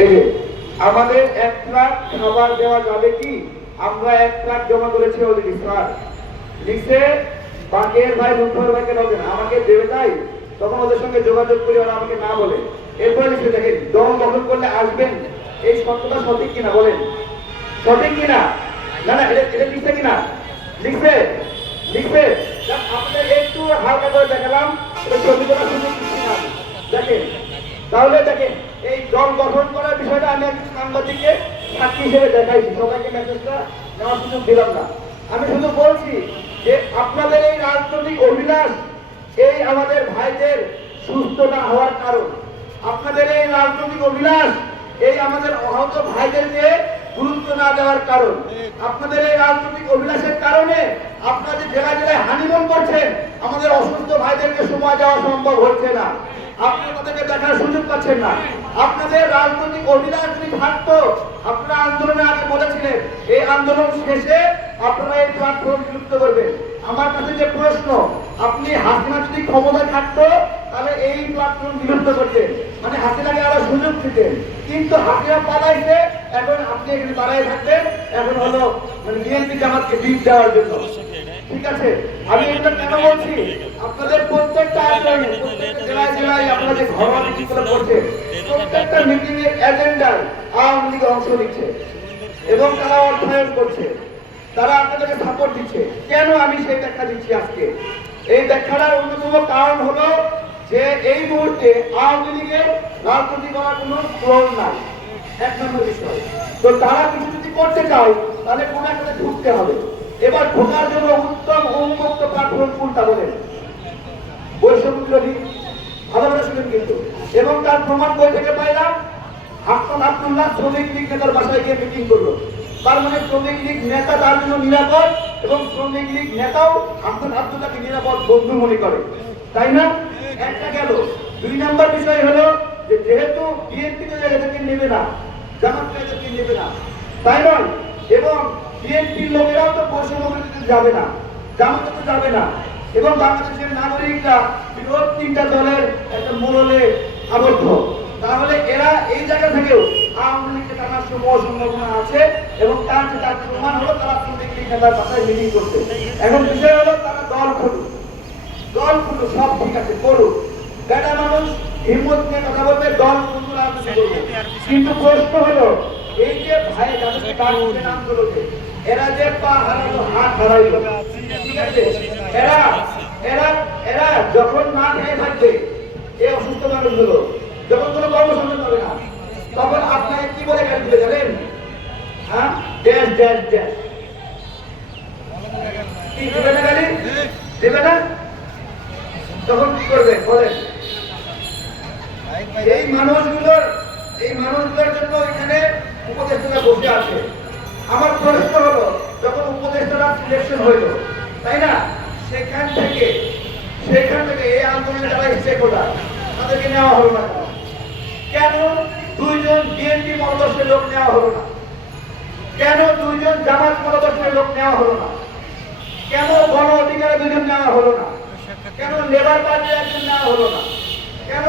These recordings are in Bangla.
এই যে আমাদের 1 লাখ খাবার দেওয়া যাবে কি? আমরা 1 লাখ জমা করেছি অলরেডি স্যার। লিখছে বাকের ভাই মুখর ভাইকে দেবেন, আমাকে দেবে তাই তখন ওদের সঙ্গে যোগাযোগ করে ওরা আমাকে না বলে। এরপরে লিখে দেখেন দল গঠন করলে আসবেন, এই শর্তটা সঠিক কিনা বলেন, সঠিক কিনা? না না, এটা লিখছে কিনা? লিখছে লিখছে আপনাদের একটু হালকা করে দেখালাম, এটা ছবি তোলার সুযোগ দিচ্ছি না। দেখেন তাহলে দেখেন এই দল গঠন করার বিষয়টা আমি একজন সাংবাদিককে সাক্ষী হিসেবে দেখাইছি, সবাইকে মেসেজটা নেওয়ার সুযোগ দিলাম না। আমি শুধু বলছি যে আপনাদের এই রাজনৈতিক অভিলাষ এই আমাদের ভাইদের সুস্থ না হওয়ার কারণ, আপনাদের এই রাজনৈতিক অভিলাষ এই আমাদের আহত ভাইদেরকে গুরুত্ব না দেওয়ার কারণ, আপনাদের এই রাজনৈতিক অভিলাষের কারণে আপনাদের জেলায় জেলায় হানিমন করছেন, আমাদের অসুস্থ ভাইদেরকে সময় দেওয়া সম্ভব হচ্ছে না, আপনারা তাদেরকে দেখার সুযোগ পাচ্ছেন না। আপনাদের রাজনৈতিক অভিলাষ যদি থাকতো আপনারা আন্দোলনে আগে বলেছিলেন এই আন্দোলন শেষে আপনারা এই প্ল্যাটফর্ম বিলুপ্ত করবেন। আমার কাছে যে প্রশ্ন, আপনি হাসিনা যদি ক্ষমতায় থাকতো তাহলে এই প্ল্যাটফর্ম বিলুপ্ত করতেন, মানে হাসিনাকে আরো সুযোগ দিতেন, কিন্তু হাসিনা পালাইছে, এখন আপনি এখানে দাঁড়ায় থাকবেন, এখন হলো মানে বিএনপি জামাতকে বিট দেওয়ার জন্য। ঠিক আছে, আমি এটা কেন বলছি, আপনাদের প্রত্যেকটা আন্দোলনে প্রত্যেকটা জেলায় জেলায় আপনাদের ঘরোয়া মিটিংগুলো করছে, প্রত্যেকটা মিটিং এর এজেন্ডায় আওয়ামী লীগ অংশ নিচ্ছে এবং তারা অর্থায়ন করছে, তারা আপনাদেরকে সাপোর্ট দিচ্ছে। কেন আমি সেই ব্যাখ্যা দিচ্ছি আজকে? এই ব্যাখ্যাটার অন্যতম কারণ হলো যে এই মুহূর্তে আওয়ামী লীগের রাজনীতি করার কোনো প্রয়োজন নাই, 1 নম্বর বিষয়। তো তারা কিছু যদি করতে চায় তাহলে কোন একটা ঢুকতে হবে। এবার ঢোকার জন্য উত্তম উন্মুক্ত প্ল্যাটফর্ম কোনটা বলেন? বৈষম্য বিরোধী, ভালোভাবে শুনেন কিন্তু, এবং তার প্রমাণ বই থেকে পাইলাম হাসান আব্দুল্লাহ শ্রমিক লীগ নেতার বাসায় গিয়ে মিটিং করলো। তার মানে শ্রমিক লীগ নেতা তার জন্য নিরাপদ এবং শ্রমিক লীগ নেতাও হাসান আব্দুল্লাহকে নিরাপদ বন্ধু মনে করে, তাই না? একটা গেল। 2 নম্বর বিষয় হলো যে যেহেতু বিএনপি তো এদেরকে নেবে না, জামাত এদেরকে নেবে না, তাই নয়, এবং বিএনপির লোকেরাও তো বৈষম্য বিরোধীতে যাবে না, জামাত তো যাবে না, এবং বাংলাদেশের নাগরিকরা বিরোধ 3টা দলের একটা মোড়লে আবদ্ধ, তাহলে এরা এই জায়গা থেকেও আওয়ামী লীগকে টানার সম্ভাবনা আছে, এবং তার প্রমাণ হলো তারা শ্রমিক লীগ নেতার বাসায় মিটিং করছে। এখন বিষয় হলো তারা দল খুলুক, সব ঠিক আছে করুক, বেটা মানুষ হিম্মত নিয়ে কথা বলবে, দল খুলুক, রাজনীতি করবে। কিন্তু প্রশ্ন হলো এই যে ভাই যাদেরকে ডাকছে নাম গুলোকে, এরা যে পা হারালো, হাত হারাইলো, ঠিক আছে, এরা এরা এরা যখন না খেয়ে থাকবে, এই অসুস্থ মানুষগুলো যখন কোনো কর্মসংস্থান পাবে না, তখন আপনাকে কি বলে গালি দিবে জানেন? হ্যাঁ, ড্যাশ ড্যাশ ড্যাশ, কি দেবে না গালি? দেবে না? তখন কি করবে বলেন? এই মানুষগুলোর জন্য এখানে উপদেষ্টারা বসে আছে। আমার প্রশ্ন হলো, যখন উপদেষ্টারা সিলেকশন হইল, তাই না, সেখান থেকে এই আন্দোলনে যারা স্টেকহোল্ডার তাদেরকে নেওয়া হলো না কেন? 2 জন বিএনপি মতাদর্শের লোক নেওয়া হলো না কেন? 2 জন জামাত মতাদর্শের লোক নেওয়া হলো না কেন? গণ অধিকারে 2 জন নেওয়া হলো না কেন? লেবার পার্টির একজন নেওয়া হলো না কেন?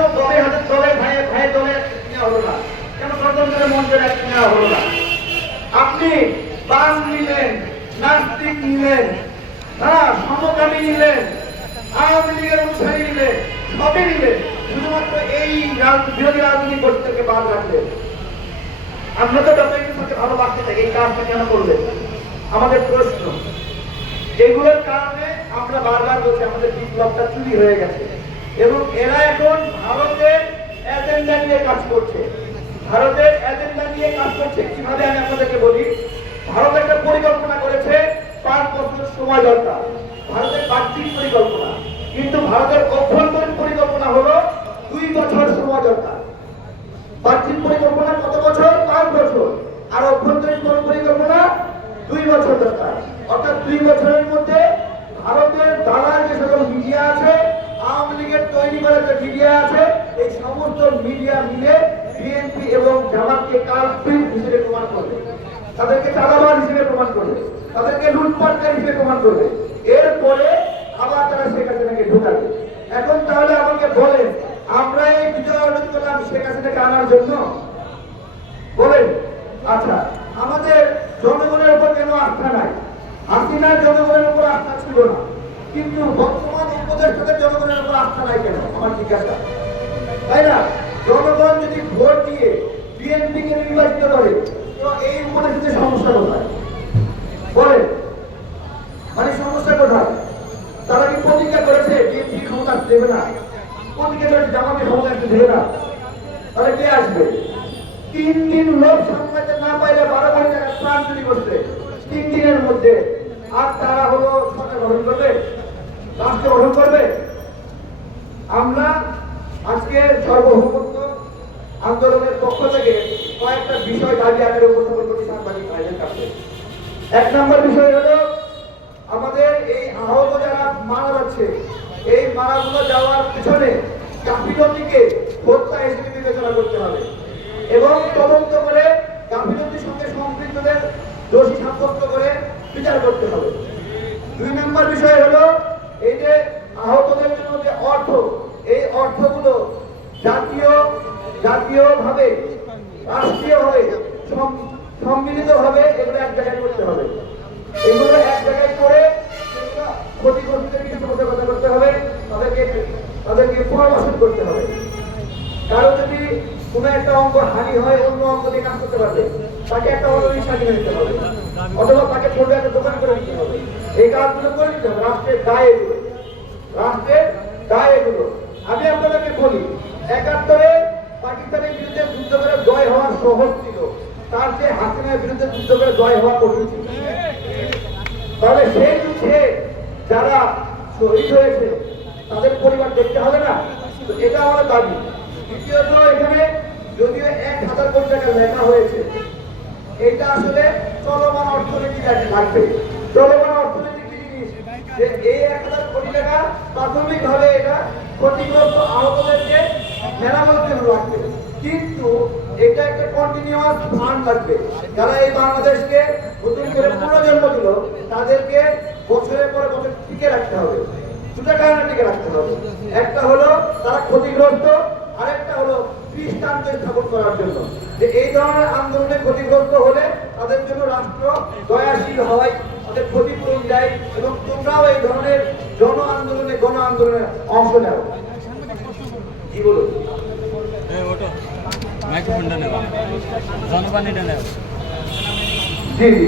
দলের ভাই দলের নেওয়া হলো না কেন? স্বতন্ত্র মঞ্চের একজন নেওয়া হলো না? আপনি বাম নিলেন, নাস্তিক নিলেন, হ্যাঁ, সমকামী নিলেন, আওয়ামী লীগের অনুসারী নিলেন, সবই নিলেন, শুধুমাত্র এই বিরোধী রাজনীতি করতে বাদ রাখলেন। আমরা তো ডক্টর সাথে ভালোবাসতে থাকি, এই কাজটা কেন করলেন? আমাদের প্রশ্ন। এগুলোর কারণে আমরা বারবার বলছি আমাদের বিপ্লবটা চুরি হয়ে গেছে, এবং এরা এখন ভারতের এজেন্ডা নিয়ে কাজ করছে। কিভাবে আমি আপনাদেরকে বলি, ভারত একটা পরিকল্পনা করেছে 5 বছর সময় দরকার, ভারতের বাহ্যিক পরিকল্পনা, কিন্তু ভারতের অভ্যন্তরীণ পরিকল্পনা হলো 2 বছর সময় দরকার। বাহ্যিক পরিকল্পনা কত বছর? 5 বছর, আর অভ্যন্তরীণ পরিকল্পনা 2 বছর দরকার। অর্থাৎ 2 বছরের মধ্যে ভারতের দালাল যে সকল মিডিয়া আছে, আওয়ামী লীগের তৈরি করা যে মিডিয়া আছে, এই সমস্ত মিডিয়া মিলে বিএনপি এবং জামাতকে কালপ্রিট হিসেবে প্রমাণ করবে, তাদেরকে চাঁদাবাজ হিসেবে প্রমাণ করবে, তাদেরকে লুটপাটকারী হিসেবে প্রমাণ করবে। এরপরে আবার তারা শেখ হাসিনাকে ঢোকাবে। এখন তাহলে আমাকে বলেন, আমরা এই বিজয় অর্জন করলাম শেখ হাসিনাকে আনার জন্য? রাস্তা নাই কেন? আমার জিজ্ঞাসা, তাই না? জনগণ যদি ভোট দিয়ে বিএনপি কে নির্বাচিত করে, তো এই উপদেশে সমস্যা কোথায় বলেন? মানে সমস্যা কোথায়? তারা কি প্রতিজ্ঞা করেছে বিএনপি ক্ষমতা দেবে না? প্রতিজ্ঞা করেছে জামাতে ক্ষমতা দেবে না? তাহলে কে আসবে? 3 দিন লোক সামলাতে না পাইলে 12 কোটি টাকা প্রাণ চুরি করছে 3 দিনের মধ্যে, আর তারা হলো সরকার গঠন করবে, রাষ্ট্র গঠন করবে? আমরা আজকে সর্বভৌমত্ব আন্দোলনের পক্ষ থেকে কয়েকটা বিষয় দাবি আকারে উপস্থাপন করছি সাংবাদিক ভাইদের কাছে। 1 নম্বর বিষয় হলো, আমাদের এই আহত যারা মারা যাচ্ছে, এই মারাগুলো যাওয়ার পিছনে গাফিলতিকে হত্যা হিসেবে বিবেচনা করতে হবে এবং তদন্ত করে গাফিলতির সঙ্গে সম্পৃক্তদের দোষী সাব্যস্ত করে বিচার করতে হবে। 2 নম্বর বিষয় হলো, এই যে আহতদের জন্য যে অর্থ, এই অর্থগুলো জাতীয়ভাবে রাষ্ট্রীয়ভাবে সম্মিলিতভাবে এগুলো এক জায়গায় করতে হবে। এগুলো এক জায়গায় করে ক্ষতিগ্রস্তদের কিছু কথা করতে হবে, তাদেরকে পুনর্বাসন করতে হবে। কারো যদি কোনো একটা অঙ্গ হানি হয়, অন্য অঙ্গ দিয়ে কাজ করতে পারবে, তাকে একটা অটোরিকশা কিনে দিতে হবে, অথবা তাকে ছোট একটা দোকান করে দিতে হবে। এই কাজগুলো করে দিতে হবে, রাষ্ট্রের দায় এগুলো, রাষ্ট্রের দায় এগুলো। আমি আপনাদেরকে বলি, 71-এ পাকিস্তানের বিরুদ্ধে যুদ্ধ করে জয় হওয়া সহজ ছিল, তার চেয়ে হাসিনার বিরুদ্ধে যুদ্ধ করে জয় হওয়া কঠিন ছিল। তাহলে সেই যুদ্ধে যারা শহীদ হয়েছে তাদের পরিবার দেখতে হবে না? তো এটা আমার দাবি। দ্বিতীয়ত, এখানে যদিও 1000 কোটি টাকা লেখা হয়েছে, এটা আসলে চলমান অর্থনীতি লাগবে। চলমান অর্থনীতি কি জিনিস? যে এই 1000 কোটি টাকা প্রাথমিকভাবে এটা ক্ষতিগ্রস্ত আহতদেরকে মেরামতের জন্য লাগবে, কিন্তু এটা একটা কন্টিনিউয়াস ফান্ড লাগবে। যারা এই বাংলাদেশকে নতুন করে পুনর্জন্ম দিল, তাদেরকে বছরের পর বছর টিকে রাখতে হবে, দুটা কারণে টিকে রাখতে হবে। একটা হলো তারা ক্ষতিগ্রস্ত, আরেকটা হলো দৃষ্টান্ত স্থাপন করার জন্য যে এই ধরনের আন্দোলনে ক্ষতিগ্রস্ত হলে তাদের জন্য রাষ্ট্র দয়াশীল হয়, তাদের ক্ষতিপূরণ দেয়, এবং তোমরাও এই ধরনের গণ আন্দোলনে অংশ নেও। কি বলুন? মাইক্রোফোনটা নেব, জনপানিটা নেব। জি জি।